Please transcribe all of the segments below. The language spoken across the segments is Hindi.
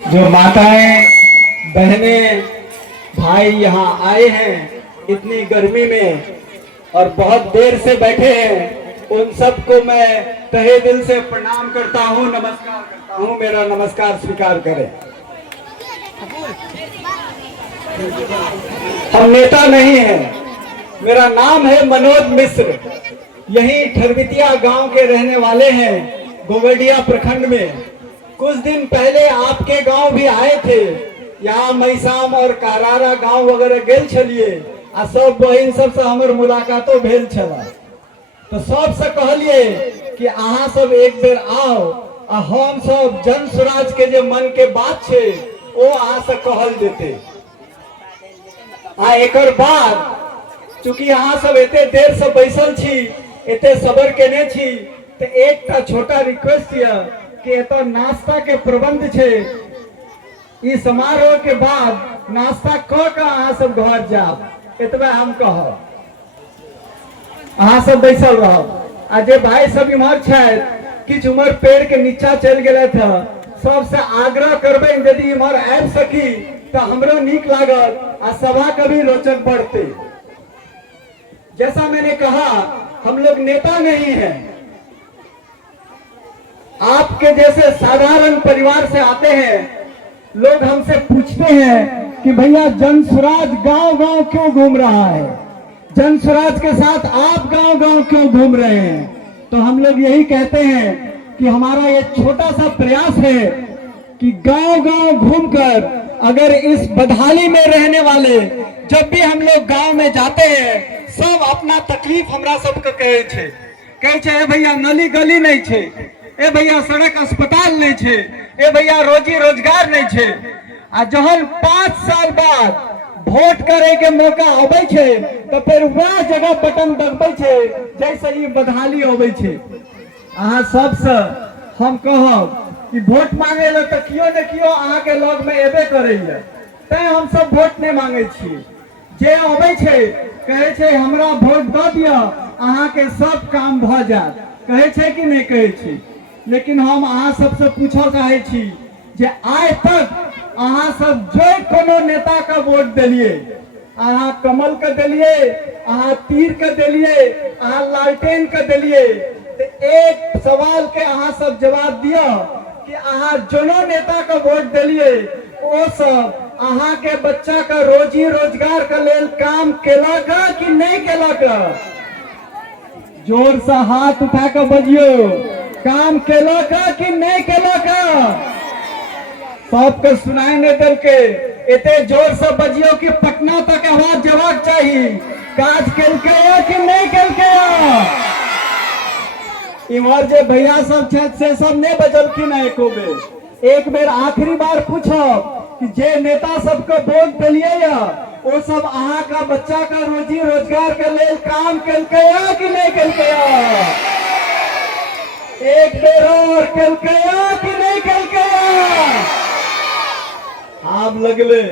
जो माताएं, बहनें, भाई यहाँ आए हैं इतनी गर्मी में और बहुत देर से बैठे हैं, उन सबको मैं तहे दिल से प्रणाम करता हूँ, नमस्कार करता हूँ। मेरा नमस्कार स्वीकार करें। हम नेता नहीं हैं। मेरा नाम है मनोज मिश्र। यही ठरबितिया गांव के रहने वाले हैं, गोगडिया प्रखंड में। कुछ दिन पहले आपके गांव भी आए थे। यहाँ मैसाम और कारारा गांव वगैरह गेल छलिए आ सब बहन सबसे हमर मुलाकातो भेल छला। तो सबसे कहलिए कि अहाँ सब एक बेर आओ आ हम सब जन स्वराज के जे मन के बात छे ओ अहाँ से कहल देते। आ एकर बाद चूंकि अहाँ सब एते देर से बैसल छी, एते सबर केने छी, तो एक छोटा रिक्वेस्ट है कि एतो नाश्ता के प्रबंध छे। इस समारोह के बाद नाश्ता क के अहाँ सब घर जाब, एतबे हम कहब। अहाँ सब बैसल रहब। आ जे भाई सब इम्हर छथि, किछु उम्र पेड़ के नीचा चल गए थे, सबसे आग्रह करबे यदि इम्हर आबि सकी तो हमरो नीक लागत आ सभा कभी रोचक बढ़ते। जैसा मैंने कहा, हम लोग नेता नहीं हैं। आपके जैसे साधारण परिवार से आते हैं। लोग हमसे पूछते हैं कि भैया जन स्वराज गांव गांव क्यों घूम रहा है, जन स्वराज के साथ आप गांव गांव क्यों घूम रहे हैं। तो हम लोग यही कहते हैं कि हमारा ये छोटा सा प्रयास है कि गांव गांव घूमकर अगर इस बदहाली में रहने वाले, जब भी हम लोग गांव में जाते हैं, सब अपना तकलीफ हमरा सबके कहे छे। ए भैया नली गली नहीं छे, ए भैया सड़क अस्पताल नहीं छे, ए भैया रोजी रोजगार नहीं छे। आ जहन 5 साल बाद वोट करे के मौका आवे छे तो फिर वह जगह बटन दबावे छे जैसे ही बदहाली होवे छे। अहाँ सबसे हम कहब कि वोट मांगे ला तो कियो न कियो अहाँ के लग में एबे करैया, तै हम सब वोट नहीं मांगे छी। जे आवे छे कहे छे हमरा वोट द दिया, अहाँ के सब काम भ जात, कहे छे कि नहीं कहे छी। लेकिन हम अहाँ सबसे पूछल चाहे छी जे आइ तक अहाँ सब जो कोनो नेता का वोट दिलिए, अहाँ कमल के दिलिए, अहाँ तीर के दिलिए, अहाँ लालटेन के दिलिए, तो एक सवाल के अहाँ सब जवाब दियो कि अहाँ जोनो नेता का वोट दिलिए ओ सब अहाँ के बच्चा का रोजी रोजगार के लेल काम केलक कि नहीं केलक। जोर से हाथ उठा के बजियो, काम केलक कि नहीं केलक। सबके सुनाई नहीं दल के, इतने जोर से बजियो कि पटना तक आवाज जवाब चाहिए। काज केलके कि नहीं केलके। इमहर जे भैया सब से सब नहीं बजलखिन एको बेर। एक बेर आखिरी बार पूछब कि जे नेता सबके वोट दिलिए वो सब अहाँ का बच्चा का रोजी रोजगार के लेल काम केलके कि नहीं केलके। एक बेर और केलके कि नहीं केलके। आब लगले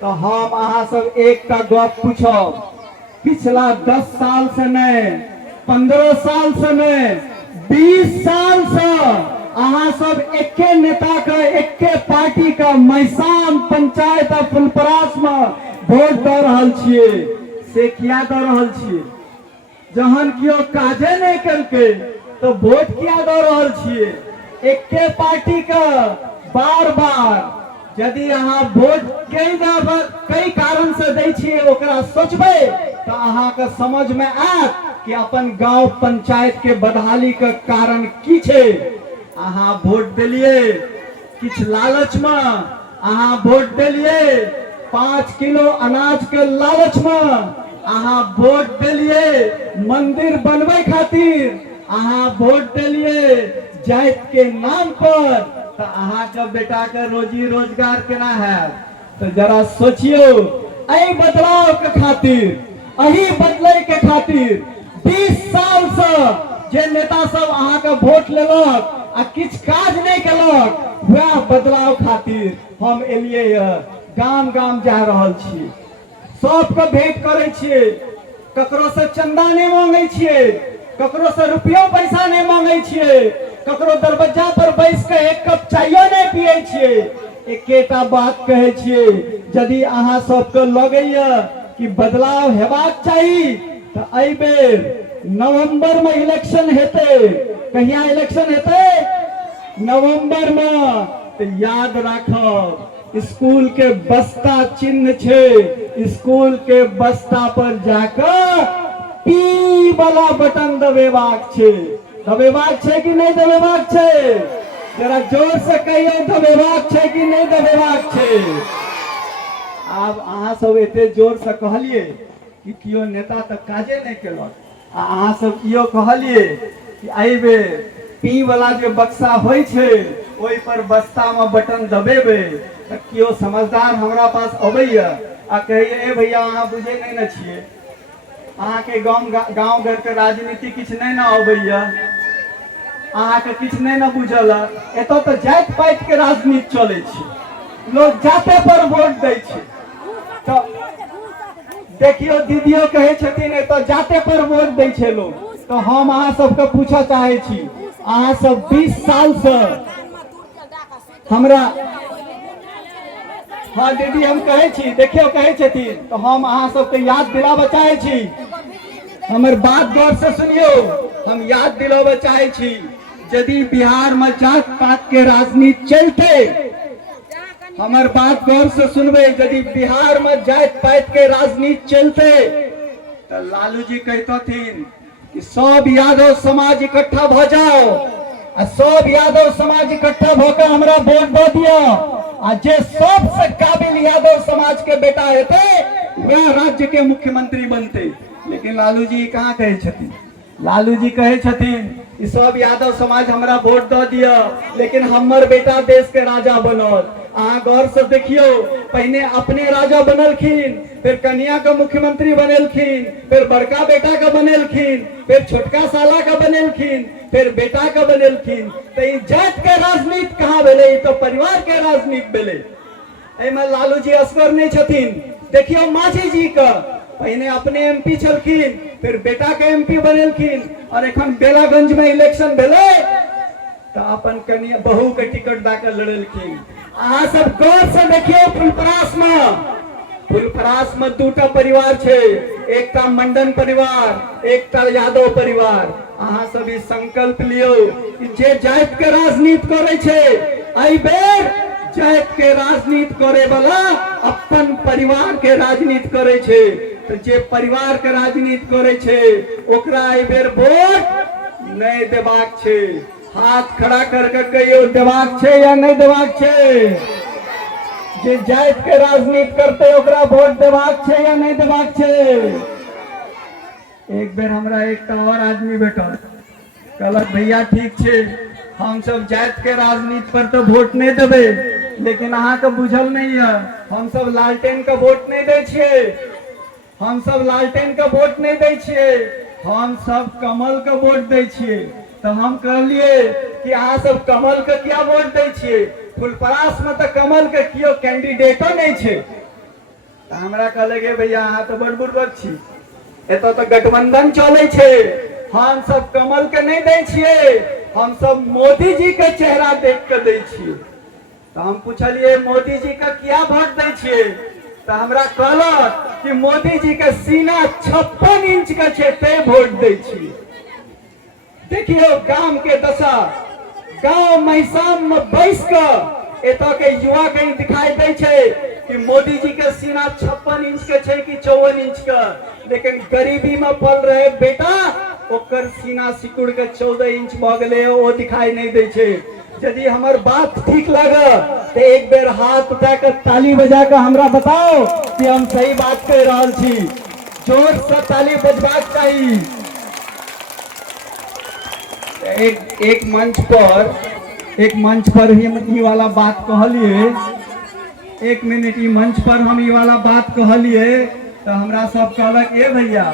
तो हम अहाँ सब एक गप पूछब। पिछला 10 साल से नहीं, 15 साल से नहीं, 20 साल से अहाँ सब एके नेता का, एके पार्टी का मैसाम पंचायत और फुलपरास में वोट द रहल छिए। से किया द रहल छिए? जहन कियो काजे नहीं करके तो वोट किया द रहल छिए? एके पार्टी का बार बार यदि अहाँ वोट कई कारण से दै छिए, ओकरा सोचबे तो अहाँ के समझ में आत कि अपन गांव पंचायत के बदहाली के कारण की छे। अहाँ वोट दिलिए किछ लालच में, अहाँ वोट दिलिए 5 किलो अनाज के लालच में, अहाँ वोट दिलिए मंदिर बनवे खातिर, अहाँ वोट दिलिए जात के नाम पर, तो अहाँ के बेटा के रोजी रोजगार केना है। तो जरा सोचियो, अही बदलाव के खातिर, अही बदले के खातिर 20 साल से जे नेता सब अहाँ के वोट लेलक आ किछ काज नहीं केलक, वह बदलाव खातिर हम एलिए गाम गाम जा रहल छी। सबके भेंट करे छिए, ककरो से चंदा नहीं मांगे छिए, ककरो से रुपयो पैसा नहीं मांगे छिए, ककरो दरवाजा पर बैस के एक कप चायो नहीं पिए छिए। एकेटा बात कहे छियै, यदि अहाँ सबके लगैया कि बदलाव हेबाक चाही तो एहि बेर नवंबर में इलेक्शन हेतै। कहिया इलेक्शन हेतै? नवंबर में। तो याद राखब, स्कूल के बस्ता चिन्ह छे, स्कूल के बस्ता पर जाकर पी वाला बटन दबेबाक छे। दबेबाक छे कि नहीं दबेबाक छे? जरा जोर से कहियो, दबेबाक छे कि नहीं दबेबाक छे? आब अहाँ सब एते जोर से कहलिए कि कियो नेता तक काजे नहीं केलक, अहाँ सब इहो कहलिए कि एहि बेर पी वाला जो बक्सा होय छे ओहि पर बस्ता में बटन दबेबे त कियो समझदार हमरा पास अबैया आ कहिए ए भैया अहाँ बुझे नहीं न छिए, अहाँ के गांव घर के राजनीति किछ नहीं न अबैया, अहाँ के किछ नहीं न बुझल। एतो तो जात पात के राजनीति चले छे, लोग जाते पर वोट दै छे। तो देखियो दीदियों कहे छथिन एतो जाते पर वोट दै छे लोग। तो हम अहाँ सबके पूछा चाहे छी, अहाँ सब 20 साल से हमरा, हाँ दीदी हम कहे छी, देखियो कहे छथिन तो हम अहाँ सबके याद दिलाबे चाहे छी। हमर बात गौर से सुनियो, हम याद दिलाबे चाहे छी, यदि बिहार में जात पात के राजनीति चलते, हमार बात गौर से सुनबे, यदि बिहार में जात पात के राजनीति चलते तो लालू जी कहतथिन कि सब यादव समाज इकट्ठा भ जाओ आ सब यादव समाज इकट्ठा भकर हमरा वोट दे दियो आ जे सबसे काबिल यादव समाज के बेटा हेते वह राज्य के मुख्यमंत्री बनते। लेकिन लालू जी कहाँ कहे छथिन? लालू जी कहे छथिन कि सब यादव समाज हमरा वोट दे दिया लेकिन हमर बेटा देश के राजा बनल। अहाँ गौर से देखियो, पहले अपने राजा बनलखिन, फिर कन्या का मुख्यमंत्री बनेलखिन, फिर बड़का बेटा का बनेलखिन, फिर छोटका साला का बनेलखिन, फिर बेटा का बनेलखिन। तो ई जात के राजनीति कहाँ भेले? तो परिवार के राजनीति भेले। एमे लालू जी असगर नहीं छथिन। देखियो माझी जी का पहले अपने एमपी छलखिन, फिर बेटा के एमपी बनेलखिन और एखन बेलागंज में इलेक्शन भेले तो अपन कन्या बहू के टिकट दाकर लड़ेलखिन। अहाँ सब गौर से देखियो, फुलपरास में दूटा परिवार छे, एकटा मंडन परिवार, एकटा यादव परिवार। अहाँ सब ई संकल्प लियो कि जे जात के राजनीति करे छे, एहि बेर जात के राजनीति करे वाला अपन परिवार के राजनीति करे छे। तो जे परिवार के राजनीति करे छे ओकरा एहि बेर वोट नहीं देबाक छे। हाथ खड़ा करके कहियो देबाक छे या नहीं देबाक छे? जे जात के राजनीति करते ओकरा वोट देबाक छे या नहीं देबाक छे? एक बेर हमरा एकटा और आदमी भेटल, कहलक भैया ठीक छे हम सब जात के राजनीति पर तो वोट नहीं देबे, लेकिन अहाँ के बुझल नहीं है, हम सब लालटेन का वोट नहीं दे छिए, हम सब लालटेन का वोट नहीं दे छिए, हम सब कमल का वोट दे छिए। तो हम कहलिए कि अहाँ सब कमल के क्या वोट दे छिए? फुलपरास में तो कमल के कियो कैंडिडेटो नहीं छे। तो हमरा कहले गे भैया अहाँ तो बड़ बुड़बक छी, एतो तो गठबंधन चले छे, हम सब कमल के नहीं दे छिए, हम सब मोदी जी के चेहरा देख के दे छिए। तो हम पूछलिए मोदी जी का क्या वोट दे छिए? तो हमरा कहलक कि मोदी जी के सीना 56 इंच का छे ते वोट दे छिए। देखियो गांव के दशा, गांव मैसाम में बैस कर एतो के युवा कहीं दिखाई दे छे कि मोदी जी के सीना 56 इंच के छे कि 54 इंच का, लेकिन गरीबी में पल रहे बेटा ओकर सीना सिकुड़ के 14 इंच भ गेले, वो दिखाई नहीं दे छे। यदि हमार बात ठीक लगे तो एक बेर हाथ उठा कर ताली बजा कर हमरा बताओ कि हम सही बात कह रहा छी। जोर से ताली बजबाक चाहिए। एक मंच पर ही ई वाला बात कहलिए, एक मिनट ई मंच पर हम ई वाला बात कहलिए तो हमरा सब कहलक ए भैया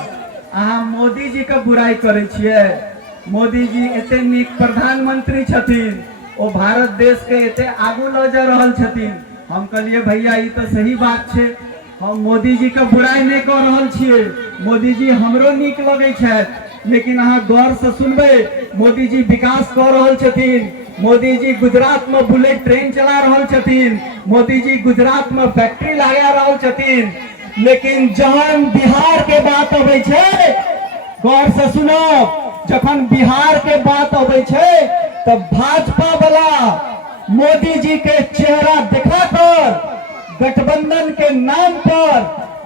अहाँ मोदी जी के बुराई करे छिए। मोदी जी एते नीक प्रधानमंत्री छथिन, ओ भारत देश के एते आगू ल जा रहल छथिन। हम कहलिए भैया ई तो सही बात छे, हम मोदी जी के बुराई नहीं कर रहल छिए, मोदी जी हमरो नीक लगे छथि, लेकिन अहाँ गौर से सुनबे मोदी जी विकास कर रहल छथिन, मोदी जी गुजरात में बुलेट ट्रेन चला रहल छथिन, मोदी जी गुजरात में फैक्ट्री लगा रहल छथिन, लेकिन जहन बिहार के बात अबै छै, गौर से सुनो, जखन बिहार के बात अबै छै तब भाजपा वाला मोदी जी के चेहरा दिखाकर गठबंधन के नाम पर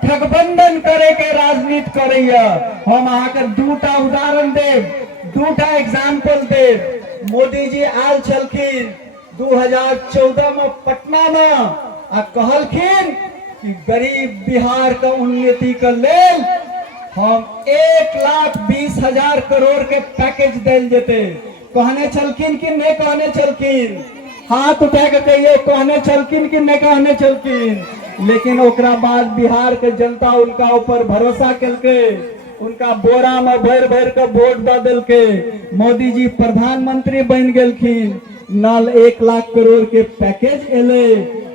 ठगबंधन करे के राजनीति करैया। हम अहाँके दूटा उदाहरण देब, दूटा एग्जाम्पल देब। मोदी जी आयल छलखिन 2014 में पटना में आ कहलखिन कि गरीब बिहार के उन्नति के लेल हम 1,20,000 करोड़ के पैकेज देल जेते। कहने छलखिन कि नहीं कहने छलखिन? हाथ उठा के कहिए, कहने छलखिन कि नहीं कहने छलखिन? लेकिन ओकरा बाद बिहार के जनता उनका ऊपर भरोसा केलके, उनका बोरा में भर भर के वोट दे देलके, मोदी जी प्रधानमंत्री बन गेलखिन। न 1 लाख करोड़ के पैकेज एले,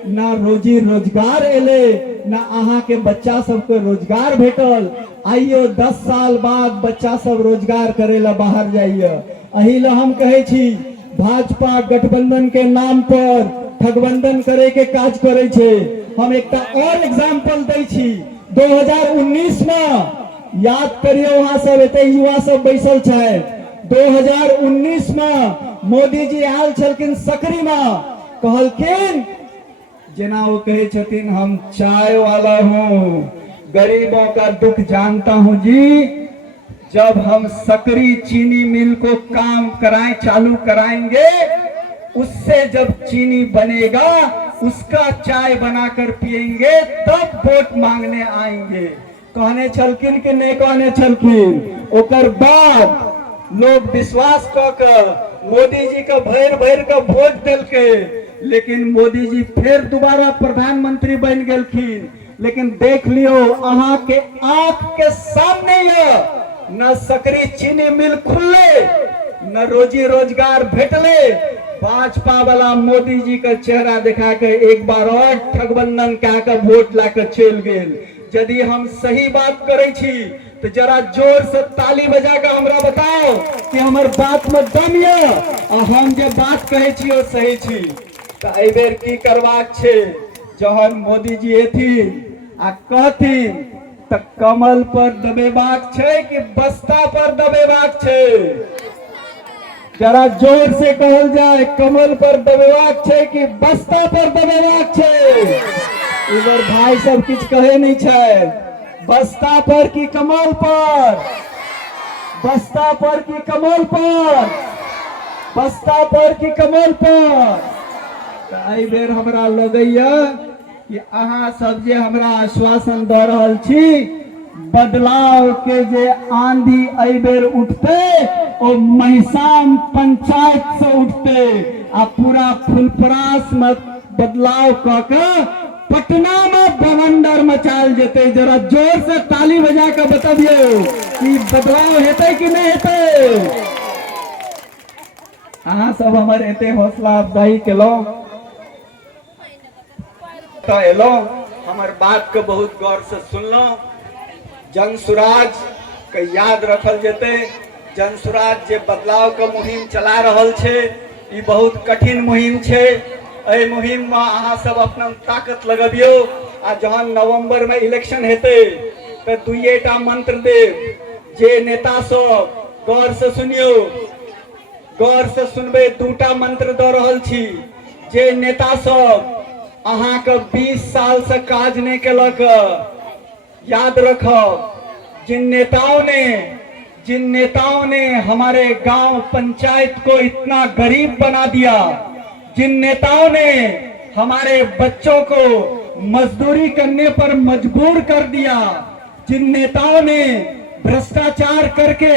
ना रोजी रोजगार एले, ना अहाँ के बच्चा सबके रोजगार भेटल। आइयो 10 साल बाद बच्चा सब रोजगार करे ला बाहर जाइए। अही ला हम कहे छी भाजपा गठबंधन के नाम पर ठगबंधन करे के काज करे छे। हम एक और एग्जाम्पल दै छी। 2019 में याद करियो, वहां सब एते युवा सब बैसल छै। 2019 में मोदी जी आयल छलखिन सकरी में, कहलखिन जेना वो कहे छथिन हम चाय वाला हूँ, गरीबों का दुख जानता हूँ जी। जब हम सकरी चीनी मिल को काम कराएं, चालू कराएंगे, उससे जब चीनी बनेगा उसका चाय बनाकर पिएंगे, तब वोट मांगने आएंगे। कहने छलखिन कि नहीं कहने छलखिन? ओकर बाद लोग विश्वास कर मोदी जी का भर भर का वोट दिलके, लेकिन मोदी जी फिर दोबारा प्रधानमंत्री बन गेलखिन। लेकिन देख लियो, अहाँ के आंख के सामने ये न सकरी चीनी मिल खुलले, न रोजी रोजगार भेटले। भाजपा वाला मोदी जी का चेहरा दिखा के एक बार और ठगबंधन कह के वोट लाकर चल गेल। यदि हम सही बात करे छी तो जरा जोर से ताली बजा के हमरा बताओ कि हमर बात में दम ये, और हम जे बात कहे छी वो सही छी। तो एहि बेर की करबाक छे, जहन मोदी जी एथिन आ कहथिन तो कमल पर दबेबाक छे कि बस्ता पर दबेबाक छे? जरा जोर से कहल जाए, कमल पर दबेबाक छे कि बस्ता पर दबेबाक छे? इधर भाई सब कुछ कहे नहीं छे। बस्ता पर कि कमल पर? बस्ता पर कि कमल पर? बस्ता पर कि कमल पर? तो एहि बेर हमरा लगैया कि अहाँ सब जे हमरा आश्वासन दे रहल छी, बदलाव के जे आंधी एहि बेर उठते ओ महिषाम पंचायत से उठते आ पूरा फुलपरास में बदलाव क के पटना में बवंडर मचाल जेते। जरा जोर से ताली बजा के बताइए कि बदलाव हेते कि नहीं हेते? अहाँ सब हमर एते हौसला अफजाई केलो तो एलो, हमर बात के बहुत गौर से सुनलो। जन सुराज के याद रखल जेते। जन सुराज जे बदलाव के मुहिम चला रहल छे, ई बहुत कठिन मुहिम छे। एहि मुहिम में अहाँ सब अपना ताकत लगबियो। आ जहन नवंबर में इलेक्शन हेते तो दुइटा मंत्र देव, जे नेता सब गौर से सुनियो, गौर से सुनबे। दूटा मंत्र दे रहल छी। जे नेता सब अहाँ के 20 साल से काज नहीं केलक, याद रखो, जिन नेताओं ने हमारे गांव पंचायत को इतना गरीब बना दिया, जिन नेताओं ने हमारे बच्चों को मजदूरी करने पर मजबूर कर दिया, जिन नेताओं ने भ्रष्टाचार करके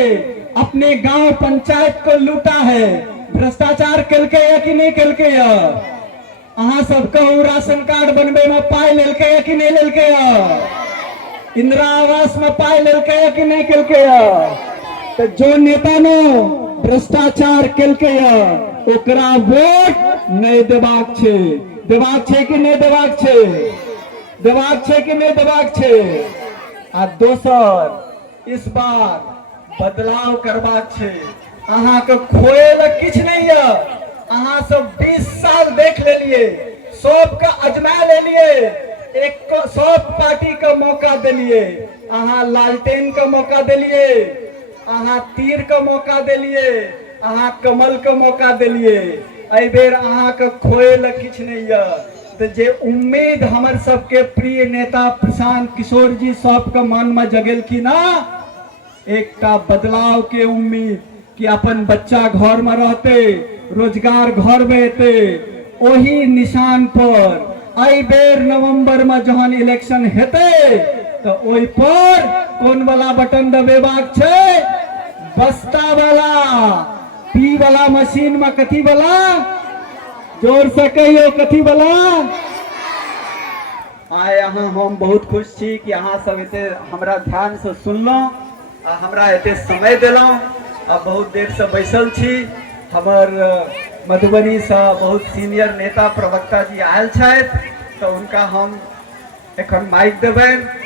अपने गांव पंचायत को लूटा है, भ्रष्टाचार करके या कि नहीं करके? अहाँ सब कहू राशन कार्ड बनबे में पाई लेलके या कि नहीं लेलके? इंदिरा आवास में पाई लेलके या कि नहीं केलके? तो जो नेता ने भ्रष्टाचार केलके ओकरा वोट नहीं देबाक छे। देबाक छे कि नहीं देबाक छे? देबाक छे कि नहीं देबाक छे? आ दोसर, इस बार बदलाव करबाक छे। अहाँ के खोए ला किछ नहीं है। अहाँ सब 20 साल देख लेलिए, सबका अजमा ले लिए, एक सब पार्टी का मौका दिलिए, अहाँ लालटेन का मौका दिलिए, अहाँ तीर का मौका दिलिए, अहाँ कमल का मौका दिलिए, एहि बेर अहाँ के खोए ला किछ नहीं है। तो जे उम्मीद हमर सबके प्रिय नेता प्रशांत किशोर जी सबके मन में जगल की ना, एकटा बदलाव के उम्मीद कि अपन बच्चा घर में रहते, रोजगार घर में हेते, ओही निशान पर एहि बेर नवंबर में जहन इलेक्शन हेते तो ओहि पर कोन वाला बटन दबेबाक छै? बस्ता वाला, पी वाला मशीन में कथी वाला? जोर से कहियो कथी वाला? आय अहाँ हम बहुत खुश छी कि अहाँ सब एते हमरा ध्यान से सुनलहुँ आ हमरा एते समय देलहुँ आ बहुत देर से बैसल छी। हमर मधुबनी से बहुत सीनियर नेता प्रवक्ता जी आयल छथि तो उनका हम एखन माइक देबनि।